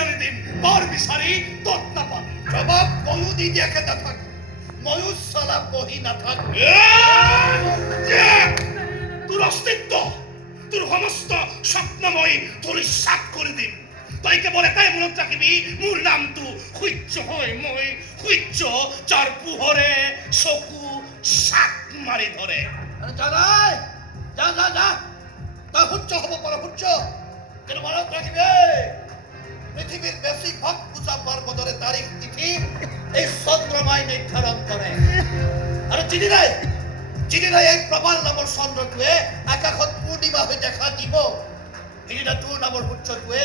আনি দিম বৰ বিচাৰি তত নাপাবি জবাব ময়ো নিদিয়াকে নাথাকো ময়ো চালা বহি নাথাকো তোৰ অস্তিত্ব তোৰ সমস্ত স্বপ্ন মই ধৰিচাত কৰি দিম তই কেৱল এটাই মনত ৰাখিবি মোৰ নামটো সূৰ্য হয় মই সূৰ্য যাৰ পোহৰে চকু চাক মাৰি ধৰে জানাই যা যা যা তই সূৰ্য হ'ব পাৰ সূৰ্য কিন্তু মনত ৰাখিবি পৃথিৱীৰ বেছিভাগ পূজা পাৰ্বণৰে তাৰিখ তিথি এই চন্দ্ৰমাই নিৰ্ধাৰণ কৰে আৰু যিদিনাই এই প্ৰবাল নামৰ চন্দ্ৰটোৱে আকাশত পূৰ্ণিমা হৈ দেখা দিব সেইদিনা তোৰ নামৰ সূৰ্যটোৱে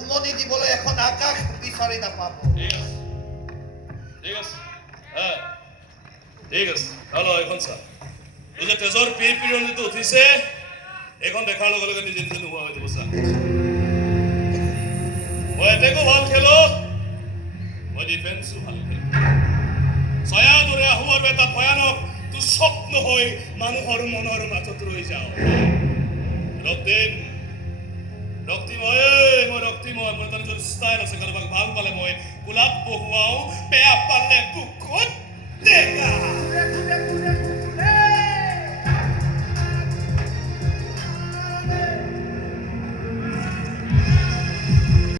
উমনি দিবলৈ এখন আকাশ বিচাৰি নাপাব ঠিক আছে ঠিক আছে হলো এখন চা তোৰ যে তেজৰ পিৰিয়ডটো উঠিছে এইখন দেখাৰ লগে লগে নিজে নিজে নোহোৱা হৈ যাব চা মই এটেকো ভাল খেলো মই ডিফেন্সো ভাল খেলো ছায়া দৰে আহোঁ আৰু এটা ভয়ানক দুঃস্বপ্ন হৈ মানুহৰ মনৰ মাজত ৰৈ যাওঁ ৰক্তিময় মোৰ এটা নিজৰ ষ্টাইল আছে কাৰোবাক ভাল পালে মই গোলাপ বহুৱাওঁ বেয়া পালে বুক